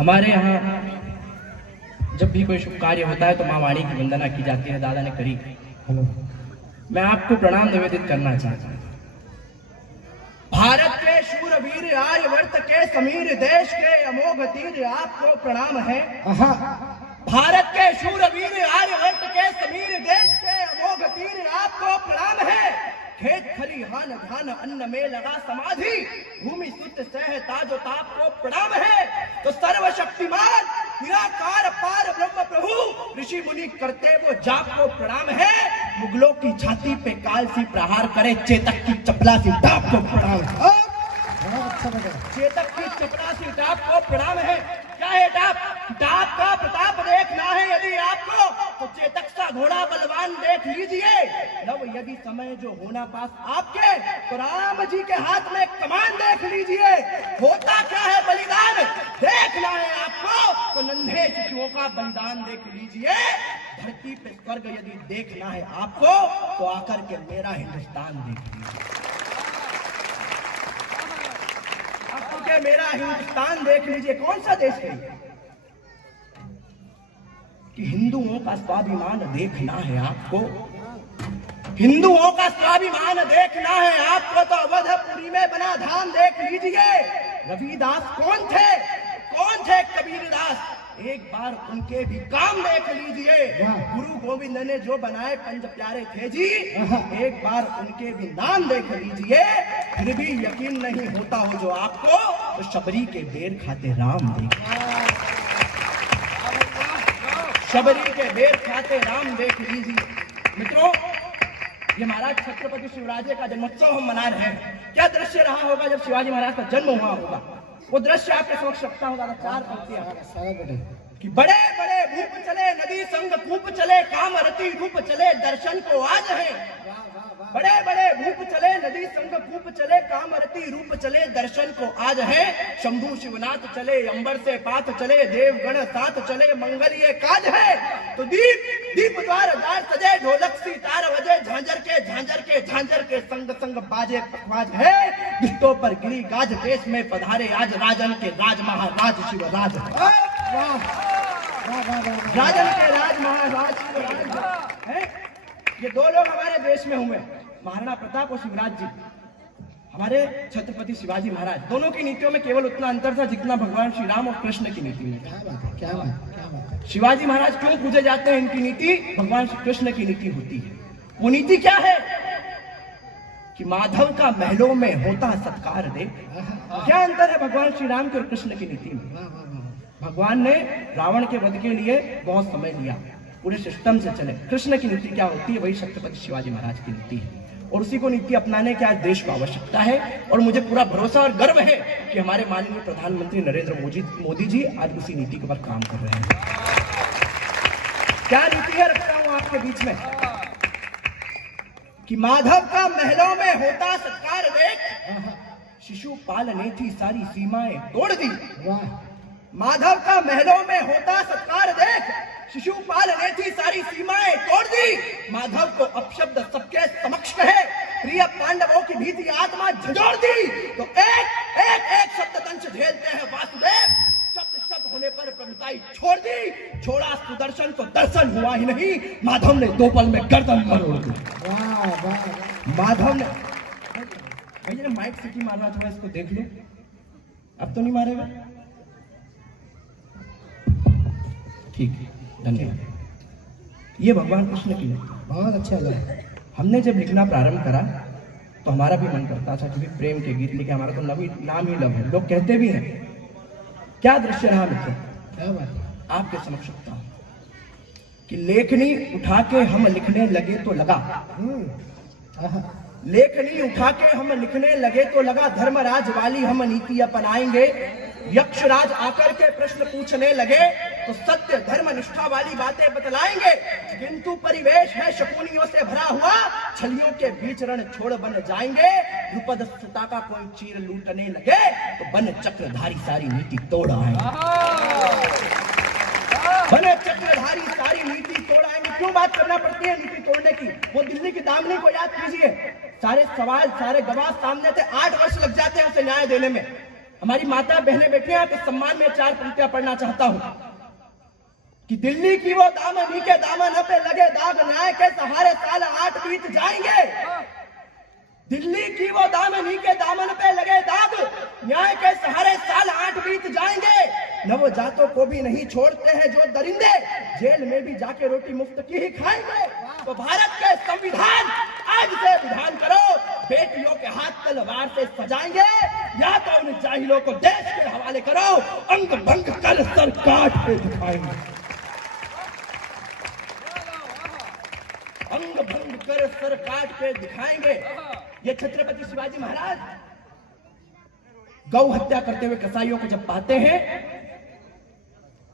हमारे यहाँ जब भी कोई शुभ कार्य होता है तो माँ वाणी की वंदना की जाती है। दादा ने करी। मैं आपको प्रणाम निवेदित करना चाहता हूँ। भारत के शूरवीर आर्यवर्त के समीर देश के अमोघ तीर आपको प्रणाम है। भारत के शूरवीर आर्यवर्त के समीर देश के अमोघ तीर आपको प्रणाम है। खेत खलिहान ध्यान अन्न में लगा समाधि भूमि सुत सह ताजो ताप को प्रणाम है। तो सर्वशक्तिमान निराकार पार ब्रह्म प्रभु ऋषि मुनि करते वो जाप को प्रणाम है। मुगलों की छाती पे काल सी प्रहार करे चेतक की चपला सी टाप को प्रणाम है। चेतक की चपला सी टाप को प्रणाम है। क्या है टाप? टाप का प्रताप देखना है यदि आपको तो चेतक सा घोड़ा बलवान देख लीजिए। लव यदि समय जो होना पास आपके तो राम जी के हाथ में कमान देख लीजिए। होता क्या है बलिदान देखना है आपको तो नन्हे शिशुओं का बलिदान देख लीजिए। धरती पे स्वर्ग यदि देखना है आपको तो आकर के मेरा हिंदुस्तान देख लीजिए। मेरा हिंदुस्तान देख लीजिए। कौन सा देश है कि हिंदुओं का स्वाभिमान देखना है आपको? हिंदुओं का स्वाभिमान देखना है आपको तो अवधपुरी में बना धाम देख लीजिए। रविदास कौन थे? कौन थे कबीरदास? एक बार उनके भी काम देख लीजिए। गुरु गोविंद ने जो बनाए पंज प्यारे थे जी, एक बार उनके भी नाम देख लीजिए। फिर भी यकीन नहीं होता हो जो आपको तो शबरी के बेर खाते राम देख, शबरी के बेर खाते राम देख लीजिए। मित्रों, ये महाराज छत्रपति शिवराज का जन्मोत्सव हम मना रहे हैं। क्या दृश्य रहा होगा जब शिवाजी महाराज का जन्म हुआ होगा? वो दृश्य आपके समक्ष रखता हूँ। चार पंक्तियां कि बड़े बड़े भूप चले नदी संग कूप चले कामरती रूप चले दर्शन को आज है। बड़े बड़े भूप चले नदी संग कूप चले कामरती रूप चले दर्शन को आज है। शंभु शिवनाथ चले अंबर से पाथ चले देवगण साथ चले मंगल ये काज है। तो दीप द्वार द्वार सजे ढोलक सी तार बजे झांझर के संग संग बाजे पखवाज है। दुष्टों पर गिरी गाज देश में पधारे आज राजन के राज महाराज शिवराज राजन के राज महाराज शिवराज है। ये दो लोग हमारे देश में हुए, महाराणा प्रताप और शिवराज जी। हमारे छत्रपति शिवाजी महाराज, दोनों की नीतियों में केवल उतना अंतर था जितना भगवान श्री राम और कृष्ण की नीति में। क्या बात। शिवाजी महाराज क्यों पूजे जाते हैं? इनकी नीति भगवान श्री कृष्ण की नीति होती है। वो नीति क्या है कि माधव का महलों में होता सत्कार दे। क्या अंतर है भगवान श्री राम के और कृष्ण की नीति में? भगवान ने रावण के वध के लिए बहुत समय लिया, पूरे सिस्टम से चले। कृष्ण की नीति क्या होती है? वही छत्रपति शिवाजी महाराज की नीति है और उसी को नीति अपनाने की आज देश को आवश्यकता है। और मुझे पूरा भरोसा और गर्व है कि हमारे माननीय प्रधानमंत्री नरेंद्र मोदी जी आज उसी नीति के ऊपर काम कर रहे हैं। क्या नीति है रखता हूं आपके बीच में कि माधव का महलों में होता सत्कार देख शिशुपाल ने थी सारी सीमाएं तोड़ दी। माधव का महलों में होता सत्कार देख शिशुपाल ने थी सारी सीमाएं तोड़ दी। माधव को अपशब्द सबके समक्ष कहे प्रिय पांडवों की भीति आत्मा झंझोड़ दी। तो एक शब्द दंश झेलते हैं वासुदेव। शब्द होने पर प्रभुताई छोड़ दी। छोड़ा सुदर्शन तो दर्शन हुआ ही नहीं, माधव ने दो पल में गर्दन मरोड़ दी। माधव ने भैया माइक सिटी मारना था, इसको देख लो। अब तो नहीं मारेगा? ठीक है, धन्यवाद। ये भगवान कृष्ण की बहुत अच्छा लगा। हमने जब लिखना प्रारंभ करा तो हमारा भी मन करता था कि प्रेम के गीत लिखे। हमारा तो नाम ही लव है, लोग कहते भी हैं। क्या दृश्य रहा मित्र? क्या बात आपके समक्ष रखता हूं कि लेखनी उठा के हम लिखने लगे तो लगा। लेखनी उठा के हम लिखने लगे तो लगा धर्मराज वाली हम नीति अपनाएंगे। यक्षराज आकर के प्रश्न पूछने लगे तो सत्य धर्म निष्ठा वाली बातें बतलाएंगे। किंतु परिवेश है शकुनियों से भरा हुआ, छलियों के बीच रण छोड़ बन जाएंगे। द्रुपद सुता का कोई चीर लूटने लगे तो बन चक्रधारी सारी नीति तोड़ आएंगे। बन चक्रधारी सारी नीति तोड़ आएंगे। क्यों बात करना पड़ती है नीति तोड़ने की? वो दिल्ली की दामनी को याद कीजिए। सारे सवाल सारे गवाह सामने थे, 8 वर्ष लग जाते हैं उसे न्याय देने में। हमारी माता बहनें बैठी हैं, आपके सम्मान में 4 पंक्तियां पढ़ना चाहता हूं कि दिल्ली की वो दामनी के दामन पे लगे दाग, न्याय के सहारे साल 8 बीत जाएंगे। दिल्ली की वो दामनी के दामन पे लगे दाग, न्याय के सहारे साल 8 बीत जाएंगे। नवजातों को भी नहीं छोड़ते हैं जो दरिंदे, जेल में भी जाके रोटी मुफ्त की ही खाएंगे। तो भारत के संविधान आज से विधान करो, बेटियों के हाथ तलवार से सजाएंगे या तो उन जाहिलों को देश के हवाले करो, अंग भंग कर सर काट के दिखाएंगे। अंग भंग कर सर काट के दिखाएंगे। ये छत्रपति शिवाजी महाराज गौ हत्या करते हुए कसाईयों को जब पाते हैं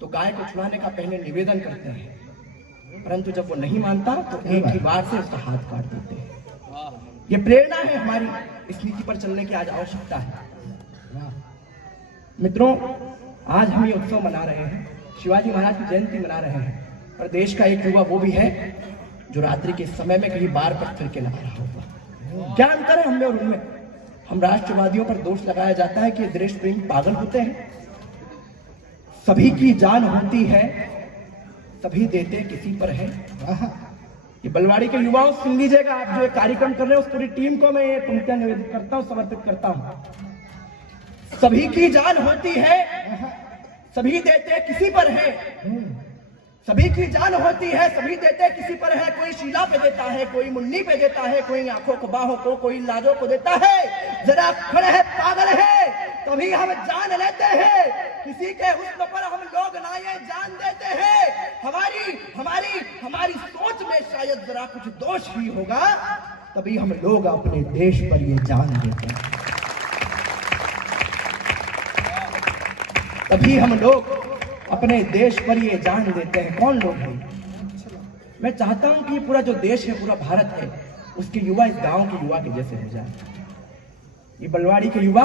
तो गाय को छुड़ाने का पहले निवेदन करते हैं, परंतु जब वो नहीं मानता तो एक ही बार से उसका हाथ काट देते हैं। ये प्रेरणा है हमारी, इस नीति पर चलने की आज आवश्यकता है। मित्रों, आज हम ये उत्सव मना रहे हैं, शिवाजी महाराज की जयंती मना रहे हैं, और देश का एक युवा वो भी है जो रात्रि के समय में कहीं बार पर फिर के लगा रहा होगा। क्या अंतर है हमें और उनमें? हम राष्ट्रवादियों पर दोष लगाया जाता है कि देश प्रेमी पागल होते हैं। सभी की जान होती है, सभी देते किसी पर है। ये बलवाड़ी के युवाओं सुन लीजिएगा, आप जो ये कार्यक्रम कर रहे हो उस पूरी टीम को मैं ये पंक्तियां निवेदित करता हूं, समर्पित करता हूं। सभी की जान होती है, सभी देते किसी पर है। सभी की जान होती है, सभी देते किसी पर है। कोई शीला पे देता है, कोई मुन्नी पे देता है, कोई आंखों को बाहों को, कोई लाजों को देता है। जरा खड़े है पागल है तभी हम जान लेते हैं, किसी के हुस्न पर हम लोग ना ये जान देते हैं। हमारी हमारी हमारी सोच में शायद जरा कुछ दोष ही होगा, तभी हम लोग अपने देश पर ये जान देते हैं। तभी हम लोग अपने देश पर ये जान देते हैं। कौन लोग हैं? मैं चाहता हूं कि पूरा जो देश है, पूरा भारत है, उसके युवा इस गांव के युवा के जैसे हो जाए। ये बलवाड़ी के युवा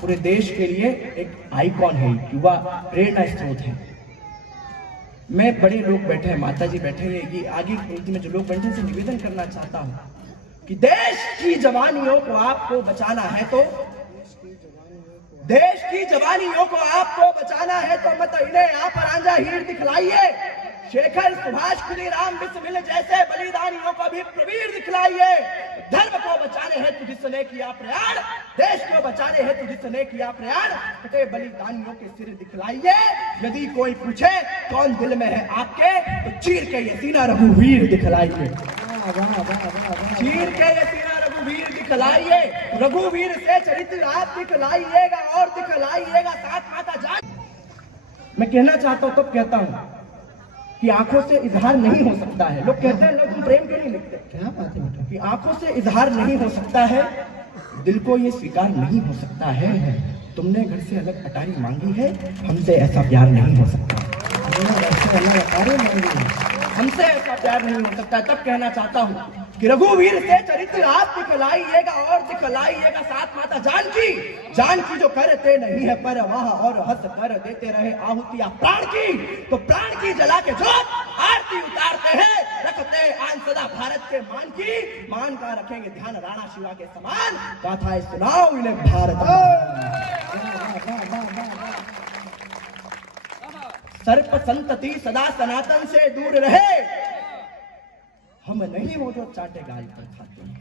पूरे देश के लिए एक आइकॉन है, युवा प्रेरणा स्रोत है। मैं बड़े लोग बैठे हैं, माता जी बैठे हैं, ये आगे पंक्ति में जो लोग बैठे हैं से निवेदन करना चाहता हूं कि देश की जवानियों को आपको बचाना है तो, देश की जवानियों को आपको बचाना है तो मत इन्हें आप रांझा हीर दिखलाइए। शेखर, सुभाष, खुदीराम, बिस्मिल जैसे बलिदानियों को भी प्रवीर दिखलाइए। धर्म को बचाने हेतु जिसने किया प्रयाण, देश को बचाने हेतु जिसने किया प्रयाण, कटे बलिदानियों के सिर दिखलाइए। यदि कोई पूछे कौन दिल में है आपके, तो चीर के ये सीना रघुवीर दिखलाइए। चीर के ये सीना रघुवीर दिखलाइए। रघुवीर से चरित्र आप दिखलाइएगा और दिखलाइएगा साथ माता जान। मैं कहना चाहता हूं, तो कहता हूं कि आंखों से इजहार नहीं हो सकता है। लोग कहते हैं लोग तुम प्रेम क्यों नहीं लिखते? क्या बात है बेटा? कि आंखों से इजहार नहीं हो सकता है, दिल को ये स्वीकार नहीं हो सकता है। तुमने घर से अलग अटारी मांगी है, हमसे ऐसा प्यार नहीं हो सकता। हमसे ऐसा प्यार नहीं हो सकता। तब कहना चाहता हूँ कि रघुवीर से चरित्र आप दिखलाइएगा और दिखलाइएगा साथ माता जानकी जो करते नहीं है परवाह और हंस कर देते रहे आहुतियां प्राण की, तो प्राण की जला के जोत आरती उतारते हैं, रखते आन सदा भारत के मान की। मान का रखेंगे ध्यान राणा शिवा के समान, गाथाएं सुनाओ इन्हें भारत। सर्प संतति सदा सनातन से दूर रहे, हम नहीं वो जो चाटे गाल पर खाते हैं।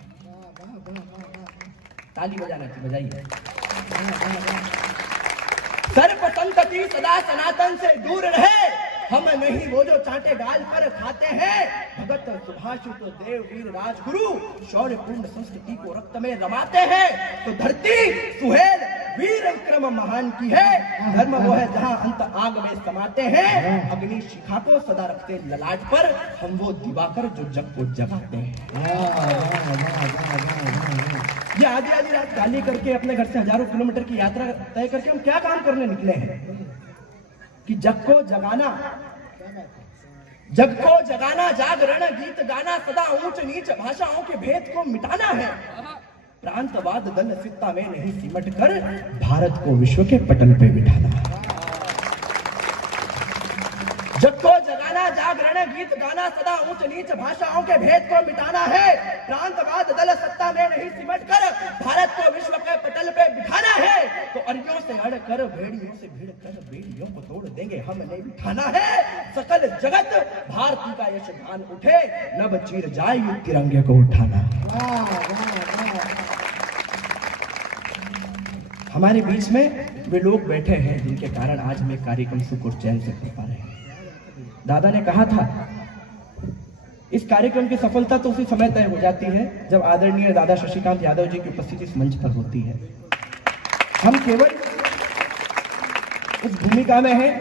ताली बजाना चाहिए, बजाइए। सर्प संतति सदा सनातन से दूर रहे, हम नहीं वो जो चाटे गाल पर खाते हैं। भगत सुभाषित देववीर राजगुरु शौर्यपूर्ण संस्कृति को रक्त में रमाते हैं। तो धरती सुहेल वीर विक्रम महान की है, धर्म वो है जहां अंत आग में समाते हैं। अग्नि शिखा को सदा रखते ललाट पर, हम वो दिवाकर जो जग को जगाते हैं। ये आधी आधी रात गाली करके अपने घर से हजारों किलोमीटर की यात्रा तय करके हम क्या काम करने निकले हैं? कि जग को जगाना, जागरण गीत गाना, सदा ऊंच नीच भाषाओं के भेद को मिटाना है। प्रांतवाद दल सित्ता में नहीं सिमट कर भारत को विश्व के पटल पे बिठाना है। जग को जगाना, जागरण गाना गीत गाना सदा ऊंच नीच भाषाओं के भेद को मिटाना है। प्रांतवाद दल सत्ता में नहीं सिमट कर भारत को विश्व के पटल पे बिठाना है। तो अरियों से अड़ कर भेड़ियों से भिड़ कर बेड़ियों को तोड़ देंगे, हमने बिठाना है। सकल जगत भारती का यश गान उठे, नभ चीर जाए युग तिरंगे को उठाना। हमारे बीच में वे लोग बैठे हैं जिनके कारण आज हम कार्यक्रम सुख और चैन से कर पा रहे हैं। दादा ने कहा था इस कार्यक्रम की सफलता तो उसी समय तय हो जाती है जब आदरणीय दादा शशिकांत यादव जी की उपस्थिति इस मंच पर होती है। हम केवल उस भूमिका में हैं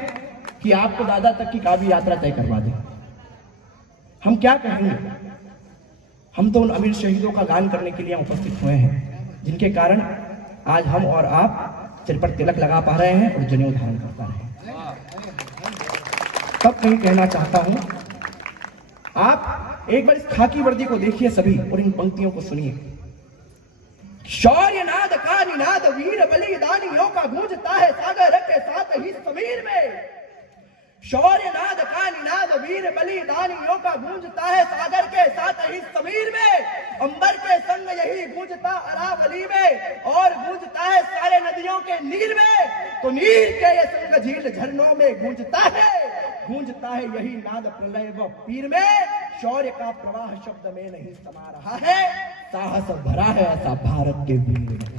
कि आपको दादा तक की काव्य यात्रा तय करवा दें। हम क्या कहेंगे, हम तो उन अमीर शहीदों का गान करने के लिए उपस्थित हुए हैं जिनके कारण आज हम और आप सिर पर तिलक लगा पा रहे हैं और जनेऊ धारण कर पा रहे हैं। तब कहीं कहना चाहता हूं, आप एक बार इस खाकी वर्दी को देखिए सभी और इन पंक्तियों को सुनिए। शौर्य नाद का निनाद वीर बलिदानियों का गूंजता है सागर के साथ ही समीर में। शौर्य नाद का निनाद वीर बलिदानियों का गूंजता है सागर के साथ ही समीर में। अंबर के संग यही गूंजता अरावली में और गूंजता है सारे नदियों के नीर में। तो नीर के ये संग झील झरनों में गूंजता है यही नाद प्रलय व पीर में। शौर्य का प्रवाह शब्द में नहीं समा रहा है, साहस भरा है ऐसा भारत के वीर में।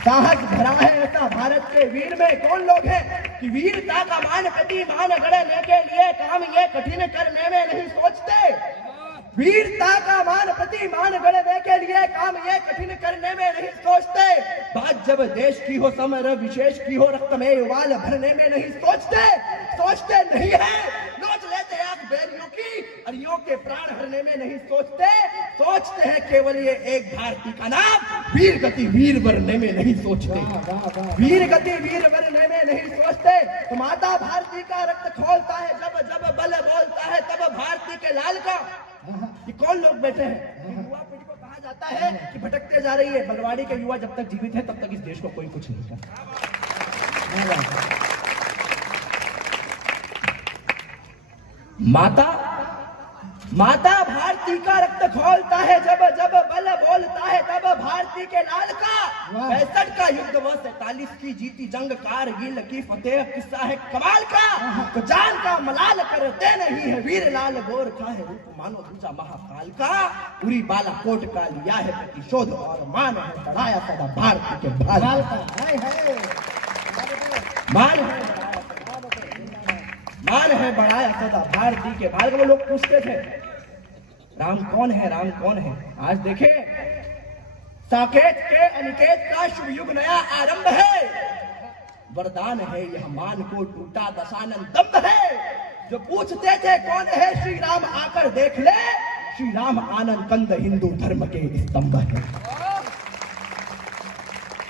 साहस भरा है ऐसा भारत के वीर में। कौन लोग हैं कि वीरता का मान प्रतिमान गढ़ने के लिए काम ये कठिन करने में नहीं सोचते। वीरता का मान प्रतिमान गढ़ने के लिए काम ये कठिन करने में नहीं सोचते। बात जब देश की हो समर विशेष की हो रक्त में उबाल भरने में नहीं सोचते नहीं है। नोच लेते आंख बैरियों की अरियों के प्राण हरने में नहीं सोचते हैं केवल ये एक भारती का नाम वीर गति वीर वरने में नहीं सोचते। वीर गति वीर वरने में नहीं सोचते। तो माता भारती का रक्त खोलता है जब जब बल बोलता है तब भारती के लाल का। ये कौन लोग बैठे हैं? युवा पीढ़ी को कहा जाता है कि भटकते जा रही है। बलवाड़ी के युवा जब तक जीवित है तब तक इस देश को कोई कुछ नहीं करता। माता भारती का रक्त खोलता है जब जब बल बोलता है तब भारती के लाल का। 65 का युद्ध व 47 की जीती जंग कारगिल की फतेह किस्सा है कमाल का। तो जान का मलाल करते नहीं है वीर लाल गोरखा है रूप मानो दूजा महाकाल का। उरी बालाकोट का लिया है प्रतिशोध और मान है बढ़ाया सदा भारती के भाल का। मान है बढ़ाया सदा भारती के भाल का। वो लोग पूछते थे राम कौन है, राम कौन है। आज देखे साकेत के अनिकेत का शुभ युग नया आरंभ है। वरदान है यह मान को टूटा दशानन दम्भ है। जो पूछते थे कौन है श्री राम आकर देख ले, श्री राम आनंद कंद हिंदू धर्म के स्तंभ है।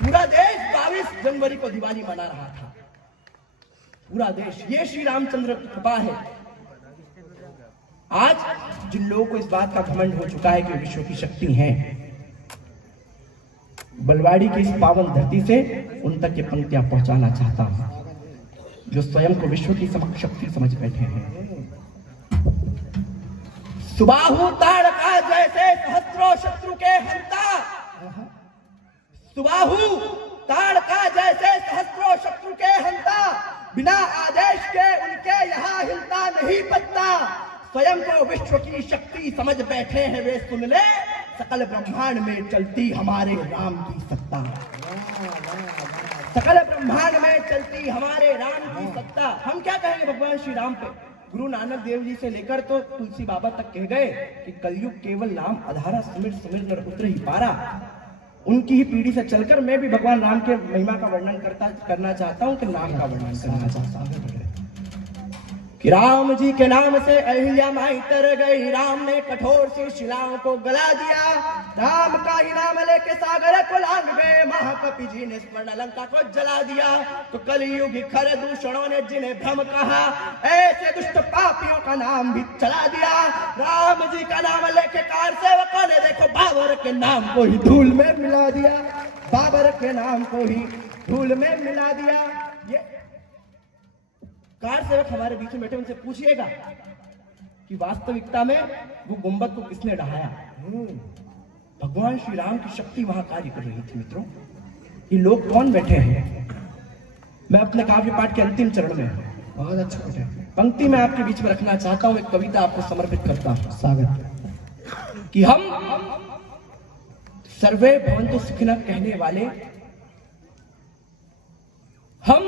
पूरा देश 22 जनवरी को दिवाली मना रहा था। पूरा देश, ये श्री रामचंद्र की कृपा है। आज जिन लोगों को इस बात का घमंड हो चुका है कि विश्व की शक्ति हैं, बलवाड़ी की इस पावन धरती से उन तक ये पंक्तियां पहुंचाना चाहता हूं जो स्वयं को विश्व की शक्ति समझ बैठे हैं। सुबाहु ताड़का जैसे सहस्त्रों शत्रु के हंता, सुबाहु ताड़का जैसे सहस्त्रों शत्रु के हंता। बिना आदेश के उनके यहाँ हिलता नहीं पत्ता। स्वयं को विश्व की शक्ति समझ बैठे हैं वे, सुन ले सकल ब्रह्मांड में चलती हमारे राम की सत्ता। सकल ब्रह्मांड में चलती हमारे राम की सत्ता। हम क्या कहेंगे भगवान श्री राम पे? गुरु नानक देव जी से लेकर तो तुलसी बाबा तक कह गए कि कलयुग केवल नाम आधारा सुमिर सुमिर नर उतर ही पारा। उनकी ही पीढ़ी से चलकर मैं भी भगवान राम के महिमा का वर्णन करना चाहता हूं कि नाम का वर्णन करना चाहता हूं कि राम जी के नाम से अहिल्या माई तर गई। राम ने कठोर सी शिलाओं को गला दिया। राम का ही नाम लेके सागर को लांग गए। महाकपि जी ने स्वर्ण लंका को जला दिया। तो कलयुग खर दूषणों ने जिन्हें भ्रम कहा, ऐसे दुष्ट पापियों का नाम भी चला दिया। राम जी का नाम लेके कार सेवकों ने देखो बाबर के नाम को ही धूल में मिला दिया। बाबर के नाम को ही धूल में मिला दिया। कार सेवक हमारे बीच में बैठे, उनसे पूछिएगा कि वास्तविकता में वो गुंबद को किसने ढहाया। भगवान श्री राम की शक्ति वहां कार्य कर रही थी। मित्रों, ये लोग कौन बैठे हैं? मैं अपने काव्य पाठ के अंतिम चरण में हूं। बहुत अच्छा पंक्ति मैं आपके बीच में रखना चाहता हूं, एक कविता आपको समर्पित करता हूं। स्वागत। कि हम सर्वे भवन्तु सुखिनः कहने वाले, हम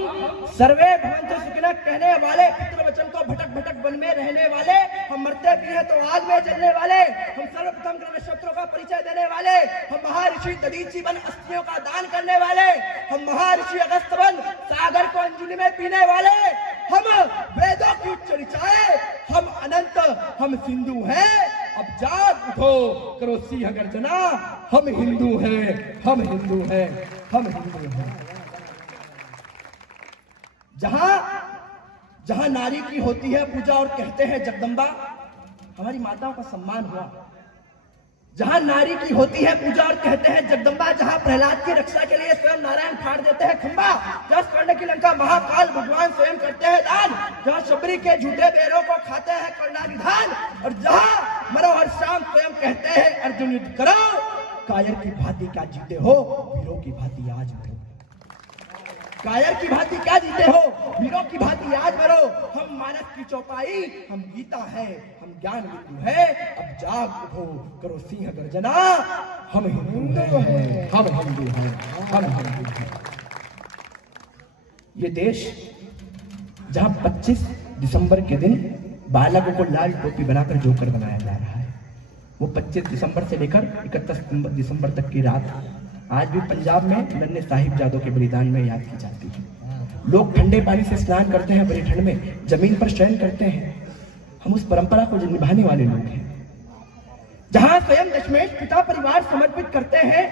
सर्वे भवन्तु सुखिनः कहने वाले, पितृ वचन को भटक भटक वन में रहने वाले, हम मरते भी हैं तो आग में जलने वाले, हम सर्वप्रथम नक्षत्रों का परिचय देने वाले, हम महर्षि दधीचि बन अस्थियों का दान करने वाले, हम महर्षि अगस्त्य बन सागर को अंजलि में पीने वाले, हम वेदों की उच्च ऋचाएं, हम अनंत, हम सिंधु हैं। अब जाग उठो, करो सिंह गर्जना, हम हिंदू हैं, हम हिंदू हैं, हम हिंदू हैं। जहां नारी की होती है पूजा और कहते हैं जगदम्बा, हमारी माताओं का सम्मान हुआ। जहां नारी की होती है पूजा और कहते हैं जगदम्बा, जहां प्रहलाद की रक्षा के लिए स्वयं नारायण फाड़ देते हैं खंबा, जहां स्वर्ण की लंका महाकाल भगवान स्वयं करते हैं दान, जहां शबरी के झूठे बेरों को खाते हैं कर्णानिधान, और जहां मनोहर श्याम स्वयं कहते हैं अर्जुन युद्ध करो, कायर की भांति क्या जीते हो, वीरों की भांति आज मरो। कायर की भांति क्या जीते हो, वीरों की भांति आज मरो। हम मानस की चौपाई, हम गीता है, हम ज्ञान बिंदु है। अब जाग उठो, करो सिंह गर्जना, हम हिंदू हैं, हम हिंदू हैं, हम हिंदू हैं। ये देश जहां 25 दिसंबर के दिन बालकों को लाल टोपी बनाकर जोकर बनाया जा रहा है, वो 25 दिसंबर से लेकर 31 दिसंबर तक की रात आज भी पंजाब में नन्हे साहिबजादों के बलिदान में याद की जाती है। लोग ठंडे पानी से स्नान करते हैं, बड़ी ठंड में जमीन पर शयन करते हैं। हम उस परंपरा को निभाने वाले लोग हैं। जहां स्वयं दशमेश पिता परिवार समर्पित करते हैं,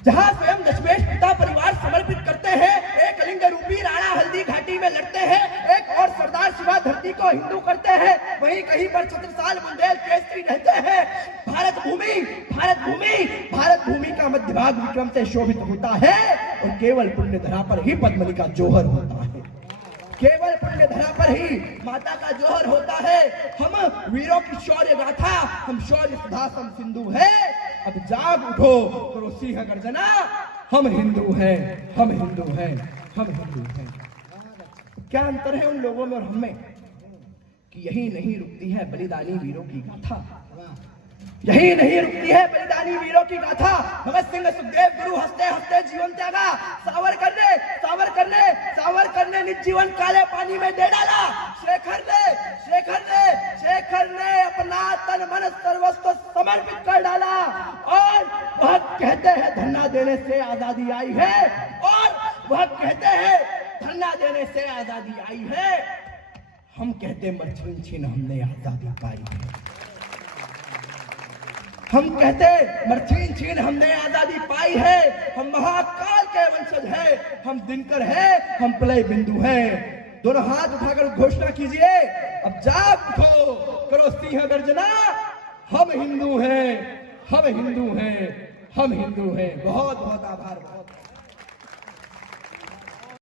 जहां स्वयं दशमेश पिता परिवार समर्पित करते हैं, एक लिंग रूपी राणा हल्दी घाटी में लड़ते हैं, एक और सरदार शिवा धरती को हिंदू करते हैं, वहीं कहीं पर छत्रसाल बुंदेल केसरी रहते हैं। भारत भूमि, भारत भूमि, भारत भूमि का मध्य भाग विक्रम से शोभित होता है, और केवल पुण्य धरा पर ही पद्मनी का जोहर होता है। केवल पुण्य धरा पर ही माता का जोहर होता है। हम वीरों की शौर्य गाथा, हम शौर्य सुधा, हम सिंधु है। अब जाग उठो, करो सिंह गर्जना, हम हिंदू हैं, हम हिंदू हैं, हम हिंदू हैं। क्या अंतर है उन लोगों में और हम में कि यही नहीं रुकती है बलिदानी वीरों की गाथा, यही नहीं रुकती है बलिदानी वीरों की गाथा। भगत सिंह, सुखदेव, गुरु हंसते हंसते जीवन त्यागा, सावरकर ने सावरकर ने सावरकर ने निज जीवन काले पानी में दे डाला। शेखर ने शेखर ने शेखर ने अपना तन मन सर्वस्व समर्पित कर डाला, और वह कहते हैं धरना देने से आजादी आई है, और वह कहते हैं धरना देने से आजादी आई है। हम कहते मर छीन छीन हमने आजादी पाई है। हम कहते मर छीन छीन हमने आजादी पाई है। हम महाकाल के वंशज हैं, हम दिनकर हैं, हम प्रलय बिंदु हैं। दोनों हाथ उठाकर घोषणा कीजिए, अब जाग उठो, करो सिंह गर्जना, हम हिंदू हैं, हम हिंदू हैं, हम हिंदू हैं। बहुत बहुत आभार।